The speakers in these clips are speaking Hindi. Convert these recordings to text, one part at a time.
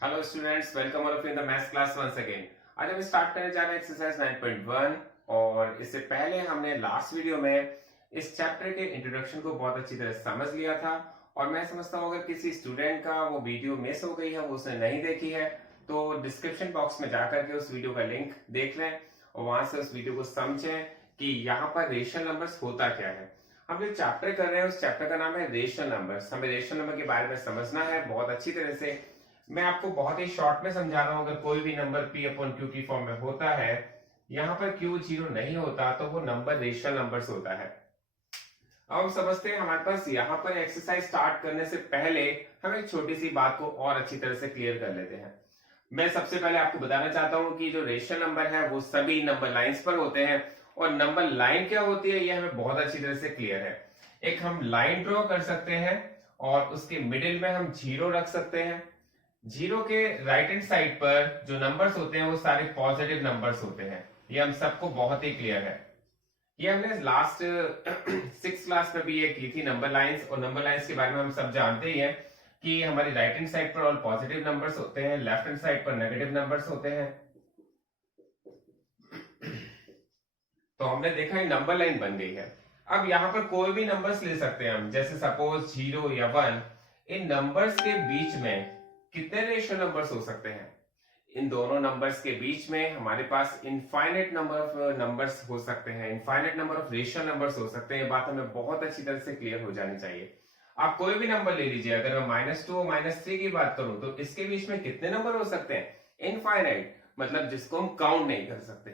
Hello students, welcome all of you in the maths class once again. आज हम स्टार्ट करने जा रहे हैं एक्सरसाइज 9.1। और इससे पहले हमने लास्ट वीडियो में इस चैप्टर के इंट्रोडक्शन को बहुत अच्छी तरह समझ लिया था। और मैं समझता हूँ अगर किसी स्टूडेंट का वो वीडियो मिस हो गई है, वो उसने नहीं देखी है, तो डिस्क्रिप्शन बॉक्स में जाकर के उस वीडियो का लिंक देख लें और वहां से उस वीडियो को समझें कि यहाँ पर रेशनल नंबर्स होता क्या है। हम जो चैप्टर कर रहे हैं उस चैप्टर का नाम है रेशनल नंबर्स। हमें रेशनल नंबर के बारे में समझना है बहुत अच्छी तरह से। मैं आपको बहुत ही शॉर्ट में समझा रहा हूं। अगर कोई भी नंबर p अपॉन क्यू की फॉर्म में होता है, यहाँ पर क्यू जीरो नहीं होता, तो वो नंबर रेशनल नंबर्स होता है। अब हम समझते हैं, हमारे पास यहाँ पर एक्सरसाइज स्टार्ट करने से पहले हम एक छोटी सी बात को और अच्छी तरह से क्लियर कर लेते हैं। मैं सबसे पहले आपको बताना चाहता हूं कि जो रेशनल नंबर है वो सभी नंबर लाइंस पर होते हैं। और नंबर लाइन क्या होती है, यह हमें बहुत अच्छी तरह से क्लियर है। एक हम लाइन ड्रॉ कर सकते हैं और उसके मिडिल में हम जीरो रख सकते हैं। जीरो के राइट हैंड साइड पर जो नंबर्स होते हैं वो सारे पॉजिटिव नंबर्स होते हैं। ये हम सबको बहुत ही क्लियर है। ये हमने लास्ट 6 क्लास में भी ये की थी, नंबर लाइंस। और नंबर लाइंस के बारे में हम सब जानते ही हैं कि हमारी राइट हैंड साइड पर ऑल पॉजिटिव नंबर्स होते हैं, लेफ्ट हैंड साइड पर नेगेटिव नंबर्स होते हैं। तो हमने देखा है नंबर लाइन बन गई है। अब यहाँ पर कोई भी नंबर्स ले सकते हैं हम, जैसे सपोज 0 या 1। इन नंबर्स के बीच में कितने रेशनल नंबर्स हो सकते हैं? इन दोनों नंबर्स के बीच में हमारे पास इनफाइनाइट नंबर ऑफ नंबर्स हो सकते हैं, infinite number of rational numbers हो सकते हैं। ये बात हमें बहुत अच्छी तरह से क्लियर हो जानी चाहिए। आप कोई भी नंबर ले लीजिए, अगर मैं -2 और -3 की बात करूं तो इसके बीच में कितने नंबर हो सकते हैं? इनफाइनाइट, मतलब जिसको हम काउंट नहीं कर सकते।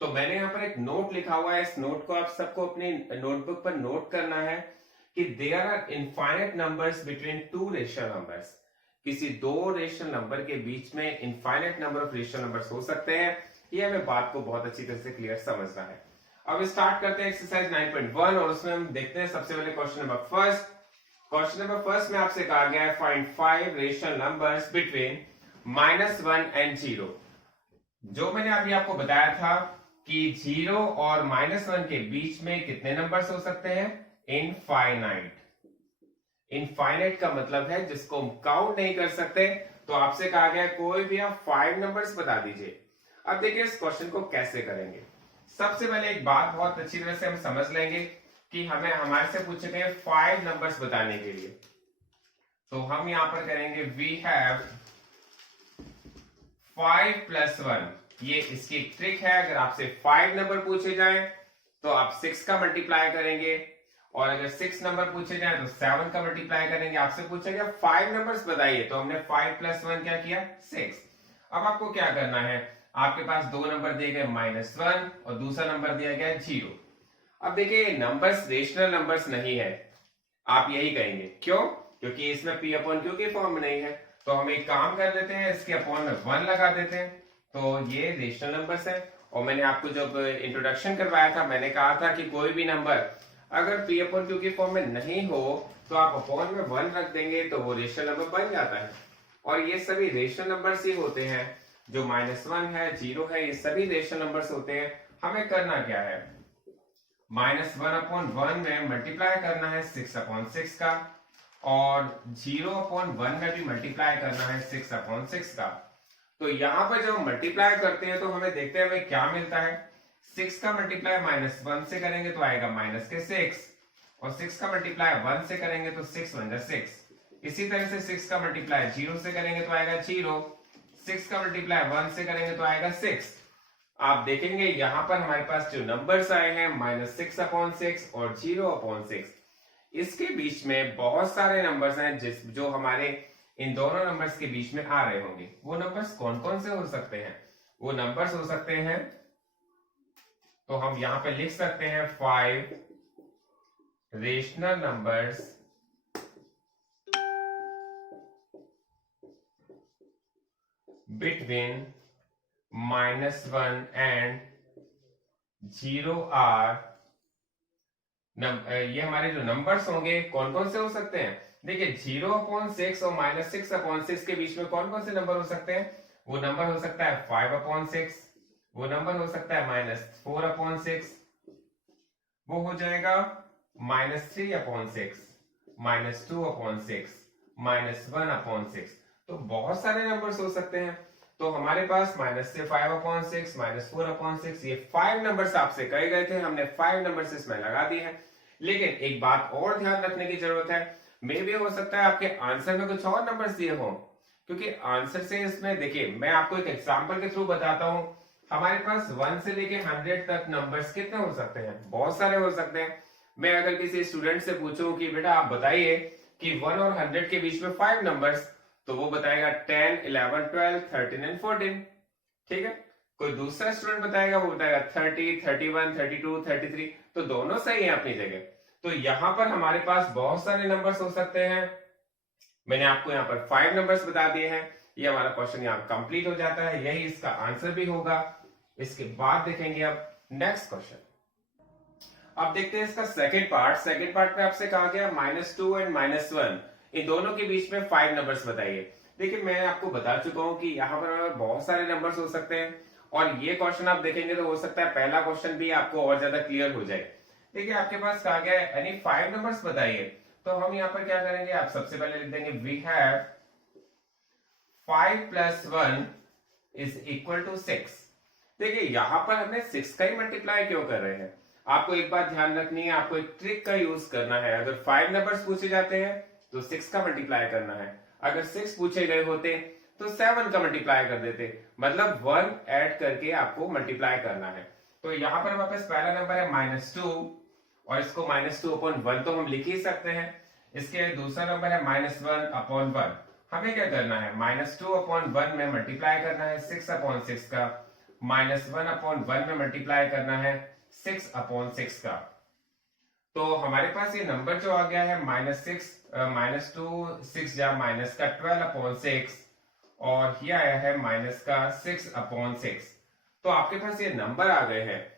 तो मैंने यहाँ पर एक नोट लिखा हुआ है, इस नोट को आप सबको अपनी नोटबुक पर नोट करना है कि there are infinite numbers between two rational numbers. किसी दो रेशनल नंबर के बीच में infinite number of rational numbers हो सकते हैं। ये हमें बात को बहुत अच्छी तरह से क्लियर समझना है। अब स्टार्ट करते हैं एक्सरसाइज 9.1 और उसमें हम देखते हैं सबसे पहले question number first. Question number first में आपसे कहा गया है find 5 rational numbers between -1 and 0। जो मैंने अभी आपको बताया था कि 0 और -1 के बीच में कितने नंबर्स हो सकते हैं? इनफाइनाइट। इनफाइनाइट का मतलब है जिसको हम काउंट नहीं कर सकते। तो आपसे कहा गया कोई भी आप 5 नंबर्स बता दीजिए। अब देखिए इस क्वेश्चन को कैसे करेंगे। सबसे पहले एक बात बहुत अच्छी तरह से हम समझ लेंगे कि हमें हमारे से पूछे गए 5 नंबर्स बताने के लिए। तो हम यहां पर करेंगे वी हैव 5 + 1। ये इसकी एक ट्रिक है। अगर आपसे 5 नंबर पूछे जाए तो आप 6 का मल्टीप्लाई करेंगे, और अगर 6 नंबर पूछे जाए तो 7 का मल्टीप्लाई करेंगे। आपसे पूछा गया 5 नंबर्स बताइए, तो हमने 5 + 1 क्या किया? 6। अब आपको क्या करना है, आपके पास दो नंबर दिए गए -1 और दूसरा नंबर दिया गया 0। अब देखिए नंबर्स रेशनल नंबर्स नहीं है, आप यही कहेंगे। क्यों? क्योंकि इसमें p अपॉन क्यू की फॉर्म में नहीं है। तो हम एक काम कर लेते हैं, इसके अपॉन में 1 लगा देते हैं। तो ये रेशनल नंबर्स है। और मैंने आपको जब इंट्रोडक्शन करवाया था मैंने कहा था कि कोई भी नंबर अगर p अपॉन क्यू की फॉर्म में नहीं हो तो आप अपॉन में 1 रख देंगे तो वो रेशनल नंबर बन जाता है। और ये सभी रेशनल नंबर्स ही होते हैं। जो -1 है, 0 है, ये सभी रेशनल नंबर्स होते हैं। हमें करना क्या है, -1/1 में मल्टीप्लाई करना है 6/6 का, और 0/1 में भी मल्टीप्लाई करना है 6/6 का। तो यहां पर जब हम मल्टीप्लाई करते हैं तो हमें देखते हैं हमें क्या मिलता है। 6 का मल्टीप्लाई -1 से करेंगे तो आएगा -6, और 6 का मल्टीप्लाई 1 से करेंगे तो 6 1 6। इसी तरह से 6 का मल्टीप्लाई 0 से करेंगे तो आएगा 0, 6 का मल्टीप्लाई 1 से करेंगे तो आएगा 6। आप देखेंगे यहां पर हमारे पास जो नंबर्स आए हैं -6/6 और 0/6, इसके बीच में बहुत सारे नंबर्स हैं जो हमारे इन दोनों नंबर्स के बीच में आ रहे होंगे। वो नंबर्स कौन कौन से हो सकते हैं? वो नंबर्स हो सकते हैं, तो हम यहां पे लिख सकते हैं 5 rational numbers between -1 and 0 are. ये हमारे जो नंबर्स होंगे कौन कौन से हो सकते हैं? देखिए 0/6 और -6/6 के बीच में कौन कौन से नंबर हो सकते हैं? वो नंबर हो सकता है 5/6, वो नंबर हो सकता है -4/6, वो हो जाएगा -3/6, -2/6, -1/6। तो बहुत सारे नंबर्स हो सकते हैं। तो हमारे पास माइनस से 5/6 -4/6 ये 5 नंबर्स आपसे कहे गए थे, हमने 5 नंबर्स इसमें लगा दिए हैं। लेकिन एक बात और ध्यान रखने की जरूरत है, मे भी हो सकता है आपके आंसर में कुछ और नंबर्स दिए हों, क्योंकि आंसर से इसमें देखिए मैं आपको एक एग्जांपल के थ्रू बताता हूं। हमारे पास 1 से लेके 100 तक नंबर्स कितने हो सकते हैं? बहुत सारे हो सकते हैं। मैं अगर किसी स्टूडेंट से पूछूं कि बेटा आप बताइए कि 1 और 100 के बीच में 5 नंबर्स, तो वो बताएगा 10, 11, 12, 13 एंड 14। ठीक है। कोई दूसरा स्टूडेंट बताएगा, वो बताएगा 30, 31, 32, 33। तो दोनों सही है अपनी जगह। तो यहां पर हमारे पास बहुत सारे नंबर्स हो सकते हैं। मैंने आपको यहाँ पर 5 नंबर्स बता दिए हैं। ये हमारा क्वेश्चन यहाँ कंप्लीट हो जाता है, यही इसका आंसर भी होगा। इसके बाद देखेंगे अब नेक्स्ट क्वेश्चन। अब देखते हैं इसका सेकंड पार्ट। सेकंड पार्ट में आपसे कहा गया -2 एंड -1 इन दोनों के बीच में 5 नंबर्स बताइए। देखिए मैं आपको बता चुका हूं कि यहाँ पर बहुत सारे नंबर्स हो सकते हैं, और ये क्वेश्चन आप देखेंगे तो हो सकता है पहला क्वेश्चन भी आपको और ज्यादा क्लियर हो जाए। देखिए आपके पास कहा गया है यानी 5 नंबर्स बताइए, तो हम यहाँ पर क्या करेंगे, आप सबसे पहले लिख देंगे वी हैव 5 + 1 = 6। देखिए यहां पर हमने 6 का ही मल्टीप्लाई क्यों कर रहे हैं, आपको एक बात ध्यान रखनी है, आपको एक ट्रिक का यूज करना है। अगर 5 नंबर्स पूछे जाते हैं तो 6 का मल्टीप्लाई करना है, अगर 6 पूछे गए होते तो 7 का मल्टीप्लाई कर देते, मतलब 1 ऐड करके आपको मल्टीप्लाई करना है। तो यहां पर हमारे पास पहला नंबर है -2, और इसको -2/1 तो हम लिख ही सकते हैं। इसके दूसरा नंबर है -1/1। हमें क्या करना है, -2/1 में मल्टीप्लाई करना है 6/6 का, -1/1 में मल्टीप्लाई करना है 6/6 का। तो हमारे पास ये नंबर जो आ गया है -2 6 जा माइनस का 12/6, और ये आया है माइनस का 6/6। तो आपके पास ये नंबर आ गए हैं।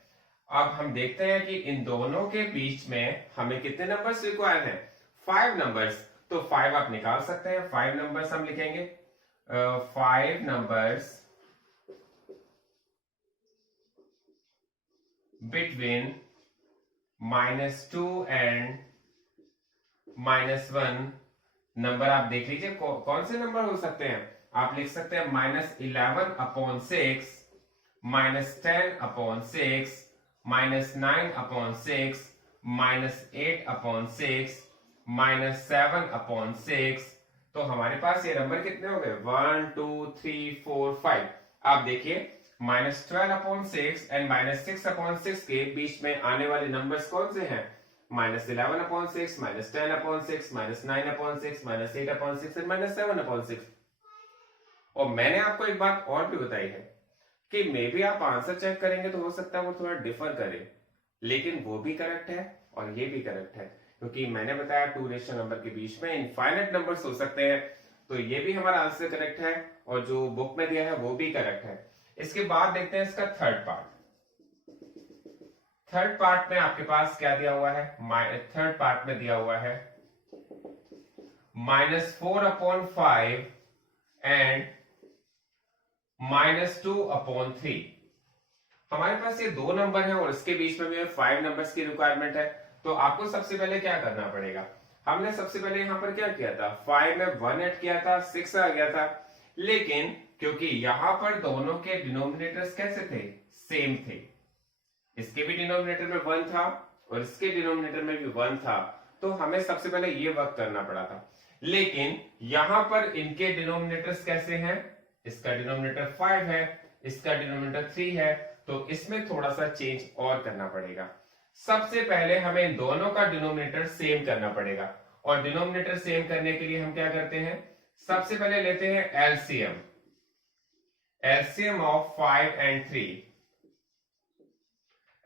अब हम देखते हैं कि इन दोनों के बीच में हमें कितने नंबर्स रिक्वायर हैं, 5 नंबर्स। तो 5 आप निकाल सकते हैं, 5 नंबर्स हम लिखेंगे, 5 नंबर्स बिटवीन -2 एंड -1। नंबर आप देख लीजिए कौन से नंबर हो सकते हैं। आप लिख सकते हैं -11/6, -10/6, -9/6, -8/6, -7/6। तो हमारे पास ये नंबर कितने हो गए, 1 2 3 4 5। आप देखिए -12/6 एंड -6/6 के बीच में आने वाले नंबर्स कौन से हैं, -11/6, -10/6, -9/6, -8/6 एंड -7/6। और मैंने आपको एक बात और भी बताई है कि मे भी आप आंसर चेक करेंगे तो हो सकता है वो थोड़ा डिफर करे, लेकिन वो भी करेक्ट है और ये भी करेक्ट है, क्योंकि मैंने बताया 2 रेशनल नंबर के बीच में इनफाइनाइट नंबर्स हो सकते हैं। तो ये भी हमारा आंसर करेक्ट है, और जो बुक में दिया है वो भी करेक्ट है। इसके बाद देखते हैं इसका थर्ड पार्ट। थर्ड पार्ट में आपके पास क्या दिया हुआ है, थर्ड पार्ट में दिया हुआ है -4/5 एंड -2/3। हमारे पास ये दो नंबर है और इसके बीच में भी 5 नंबर्स की रिक्वायरमेंट है। तो आपको सबसे पहले क्या करना पड़ेगा, हमने सबसे पहले यहां पर क्या किया था, 5 में 1 ऐड किया था, 6 आ गया था। लेकिन क्योंकि यहां पर दोनों के डिनोमिनेटर्स कैसे थे, सेम थे, इसके भी डिनोमिनेटर में 1 था और इसके डिनोमिनेटर में भी 1 था, तो हमें सबसे पहले ये वर्क करना पड़ा था। लेकिन यहां पर इनके डिनोमिनेटर्स कैसे हैं, इसका डिनोमिनेटर 5 है, इसका डिनोमिनेटर 3 है, तो इसमें थोड़ा सा चेंज और करना पड़ेगा। सबसे पहले हमें इन दोनों का डिनोमिनेटर सेम करना पड़ेगा, और डिनोमिनेटर सेम करने के लिए हम क्या करते हैं, सबसे पहले लेते हैं LCM. LCM of 5 and 3,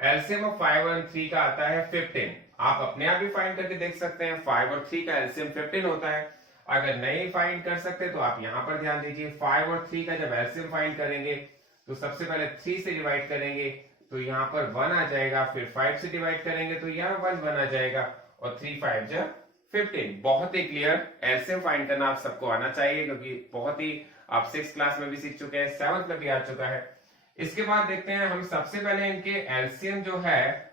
LCM of 5 और 3 का आता है 15। आप अपने आप भी फाइंड करके देख सकते हैं, 5 और 3 का एलसीएम 15 होता है। अगर नहीं फाइंड कर सकते तो आप यहां पर ध्यान दीजिए, 5 और 3 का जब एलसीएम फाइंड करेंगे तो सबसे पहले 3 से डिवाइड करेंगे तो यहाँ पर 1 आ जाएगा, फिर 5 से डिवाइड करेंगे तो यहाँ 1 आ जाएगा, और 3 5 जा 15। बहुत ही क्लियर, एलसीएम फाइंड करना आप सबको आना चाहिए, क्योंकि बहुत ही आप 6th क्लास में भी सीख चुके हैं, 7th में भी आ चुका है। इसके बाद देखते हैं हम सबसे पहले इनके एलसीएम जो है,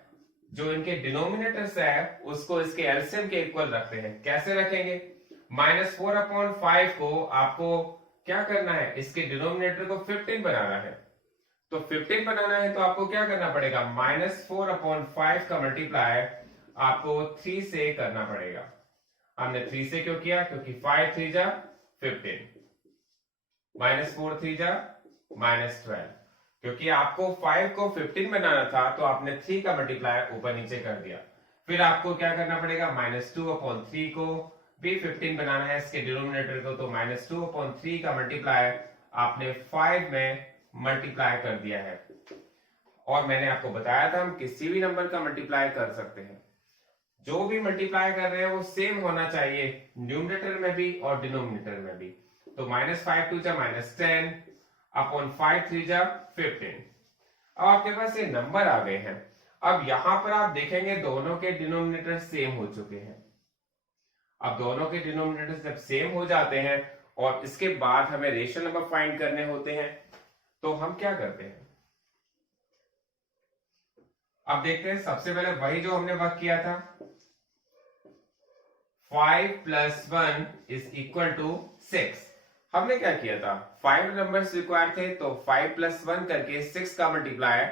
जो इनके डिनोमिनेटर्स है उसको इसके एलसीएम के इक्वल रखते हैं। कैसे रखेंगे, -4/5 को आपको क्या करना है, इसके डिनोमिनेटर को 15 बनाना है। तो 15 बनाना है तो आपको क्या करना पड़ेगा, -4/5 का मल्टीप्लाई आपको 3 से करना पड़ेगा। हमने 3 से क्यों किया, क्योंकि 5 3 जा 15, -4 3 जा -12, क्योंकि आपको 5 को 15 बनाना था तो आपने 3 का मल्टीप्लाई ऊपर नीचे कर दिया। फिर आपको क्या करना पड़ेगा, -2/3 को भी 15 बनाना है इसके डिनोमिनेटर को, तो -2/3 का मल्टीप्लाई आपने 5 में मल्टीप्लाई कर दिया है। और मैंने आपको बताया था हम किसी भी नंबर का मल्टीप्लाई कर सकते हैं, जो भी मल्टीप्लाई कर रहे हैं वो सेम होना चाहिए न्यूमरेटर में भी और डिनोमिनेटर में भी। तो -5 2 जा -10 अपॉन 5 3 जा 15। अब आपके पास ये नंबर आ गए हैं। अब यहां पर आप देखेंगे दोनों के डिनोमिनेटर सेम हो चुके हैं। अब दोनों के डिनोमिनेटर जब सेम हो जाते हैं और इसके बाद हमें रेशनल नंबर फाइंड करने होते हैं, तो हम क्या करते हैं, अब देखते हैं। सबसे पहले वही जो हमने वर्क किया था, 5 + 1 = 6। हमने क्या किया था, 5 नंबर्स रिक्वायर्ड थे तो 5 + 1 करके 6 का मल्टीप्लाई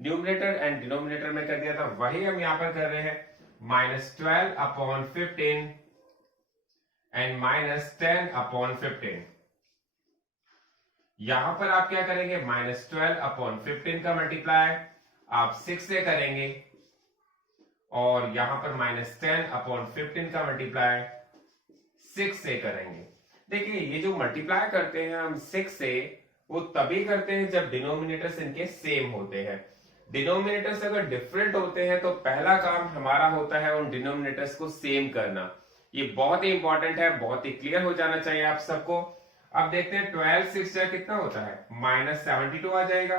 न्यूमरेटर एंड डिनोमिनेटर में कर दिया था। वही हम यहां पर कर रहे हैं, -12/15 एंड -10/15। यहां पर आप क्या करेंगे, -12/15 का मल्टीप्लाई आप 6 से करेंगे और यहां पर -10/15 का मल्टीप्लाई 6 से करेंगे। देखिए ये जो मल्टीप्लाई करते हैं हम 6 से, वो तभी करते हैं जब डिनोमिनेटर्स इनके सेम होते हैं। डिनोमिनेटर्स अगर डिफरेंट होते हैं तो पहला काम हमारा होता है उन डिनोमिनेटर्स को सेम करना। ये बहुत ही इंपॉर्टेंट है, बहुत ही क्लियर हो जाना चाहिए आप सबको। अब देखते हैं 12 6 जा कितना होता है, -72 आ जाएगा।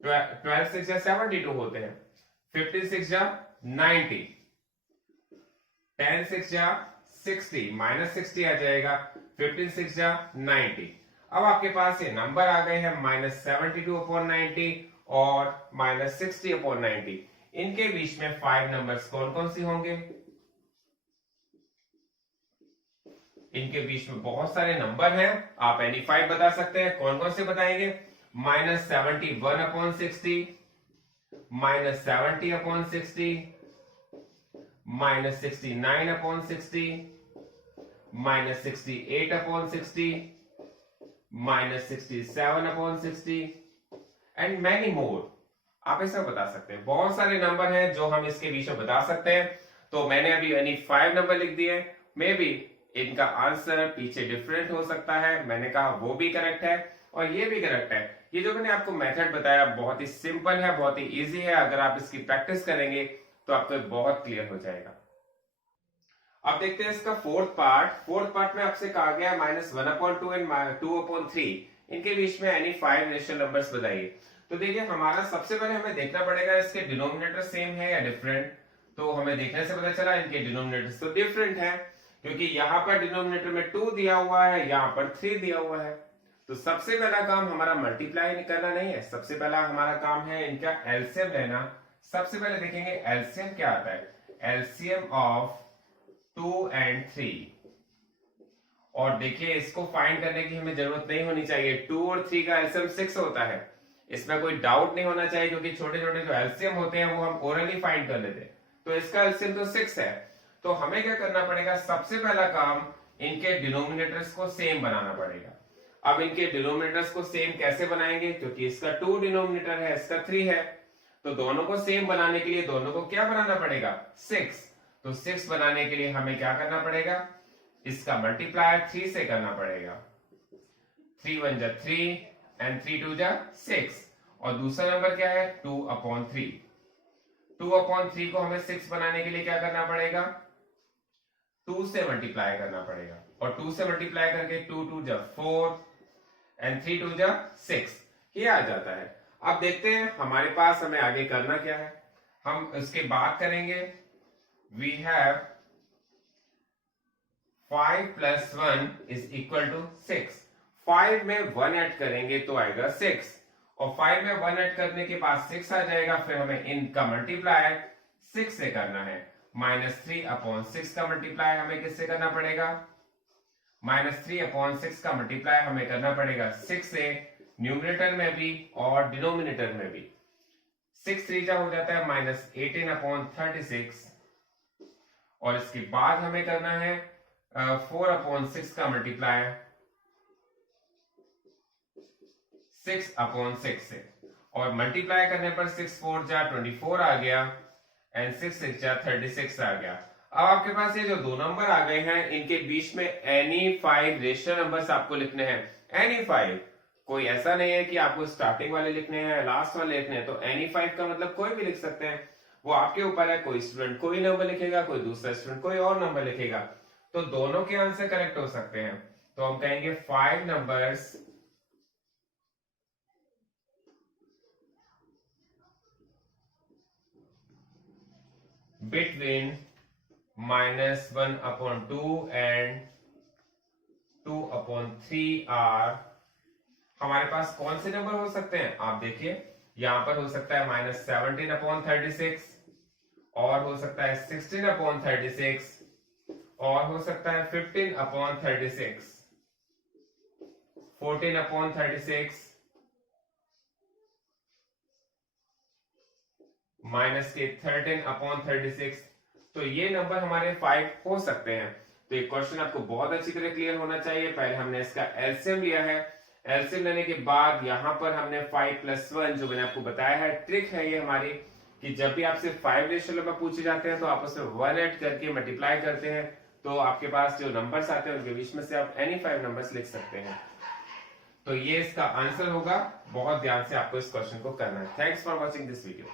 12 6 जा 72 होते हैं। 15 6 जा 90, 10 6 जा 60, -60 आ जाएगा। 15 6 जा 90। अब आपके पास ये नंबर आ गए हैं -72/90 और -60/90। इनके बीच में 5 नंबर्स कौन कौन सी होंगे, इनके बीच में बहुत सारे नंबर हैं, आप एनी 5 बता सकते हैं। कौन कौन से बताएंगे, -71/60, -70/60, -69/60, -68/60, -67/60 एंड मैनी मोर। आप ऐसा बता सकते हैं, बहुत सारे नंबर हैं जो हम इसके बीच में बता सकते हैं। तो मैंने अभी यानी 5 नंबर लिख दिए। मे बी इनका आंसर पीछे डिफरेंट हो सकता है, मैंने कहा वो भी करेक्ट है और ये भी करेक्ट है। ये जो मैंने आपको मेथड बताया बहुत ही सिंपल है, बहुत ही इजी है। अगर आप इसकी प्रैक्टिस करेंगे तो आपको बहुत क्लियर हो जाएगा। अब देखते हैं इसका फोर्थ पार्ट में आपसे कहा गया -1/2 एंड 2/3, इनके बीच में एनी 5 रेशनल नंबर्स बताइए। तो देखिए हमारा सबसे पहले हमें देखना पड़ेगा इसके डिनोमिनेटर सेम है या डिफरेंट। तो हमें देखने से पता चला इनके डिनोमिनेटर तो डिफरेंट है, क्योंकि यहां पर डिनोमिनेटर में 2 दिया हुआ है, यहां पर 3 दिया हुआ है। तो सबसे पहला काम हमारा मल्टीप्लाई करना नहीं है, सबसे पहला हमारा काम है इनका एलसीएम लेना। सबसे पहले देखेंगे एलसीएम क्या आता है, एलसीएम ऑफ 2 एंड 3। और देखिए इसको फाइंड करने की हमें जरूरत नहीं होनी चाहिए, 2 और 3 का एलसीएम 6 होता है, इसमें कोई डाउट नहीं होना चाहिए, क्योंकि छोटे छोटे जो एलसीएम होते हैं वो हम ओरली फाइंड कर लेते हैं। तो इसका एलसीएम तो 6 है। तो हमें क्या करना पड़ेगा, सबसे पहला काम इनके डिनोमिनेटर्स को सेम बनाना पड़ेगा। अब इनके डिनोमिनेटर्स को सेम कैसे बनाएंगे, क्योंकि इसका 2 डिनोमिनेटर है, इसका 3 है, तो दोनों को सेम बनाने के लिए दोनों को क्या बनाना पड़ेगा, 6। तो 6 बनाने के लिए हमें क्या करना पड़ेगा, इसका मल्टीप्लाई 3 से करना पड़ेगा। 3 1 जा 3 एंड 3 2 जा 6। और दूसरा नंबर क्या है, 2/3। 2/3 को हमें 6 बनाने के लिए क्या करना पड़ेगा, 2 से मल्टीप्लाई करना पड़ेगा। और 2 से मल्टीप्लाई करके 2 2 जा 4 एंड 3 2 जा 6, ये आ जाता है। अब देखते हैं हमारे पास हमें आगे करना क्या है, हम इसके बाद करेंगे। We have 5 + 1 = 6। 5 में 1 ऐड करेंगे तो आएगा 6, और 5 में 1 ऐड करने के बाद 6 आ जाएगा। फिर हमें इनका मल्टीप्लाई 6 से करना है। -3/6 का मल्टीप्लाई हमें किससे करना पड़ेगा, -3/6 का मल्टीप्लाई हमें करना पड़ेगा 6 से, न्यूमरेटर में भी और डिनोमिनेटर में भी। 6 3 हो जाता है -18/36, और इसके बाद हमें करना है 4/6 का मल्टीप्लाई 6/6 से, और मल्टीप्लाई करने पर 6 4 जा 24 आ गया एंड 6 6 जा 36 आ गया। अब आपके पास ये जो दो नंबर आ गए हैं, इनके बीच में एनी 5 रेशनल नंबर्स आपको लिखने हैं। एनी 5, कोई ऐसा नहीं है कि आपको स्टार्टिंग वाले लिखने हैं लास्ट वाले लिखने हैं। तो एनी 5 का मतलब कोई भी लिख सकते हैं, वो आपके ऊपर है। कोई स्टूडेंट कोई नंबर लिखेगा, कोई दूसरा स्टूडेंट कोई और नंबर लिखेगा, तो दोनों के आंसर करेक्ट हो सकते हैं। तो हम कहेंगे 5 नंबर्स between -1/2 and 2/3 are, हमारे पास कौन से नंबर हो सकते हैं आप देखिए। यहां पर हो सकता है -17/36, और हो सकता है 16/36, और हो सकता है 15/36, 14/36, -13/36। तो ये नंबर हमारे 5 हो सकते हैं। तो ये क्वेश्चन आपको बहुत अच्छी तरह क्लियर होना चाहिए। पहले हमने इसका एलसीएम लिया है, एलसीएम लेने के बाद यहाँ पर हमने 5 + 1 जो मैंने आपको बताया है, ट्रिक है ये हमारी, कि जब भी आपसे 5 रेशियो नंबर पूछे जाते हैं तो आप उसमें 1 ऐड करके मल्टीप्लाई करते हैं, तो आपके पास जो नंबर्स आते हैं उनके बीच में से आप एनी 5 नंबर्स लिख सकते हैं। तो ये इसका आंसर होगा। बहुत ध्यान से आपको इस क्वेश्चन को करना है। Thanks for watching this video.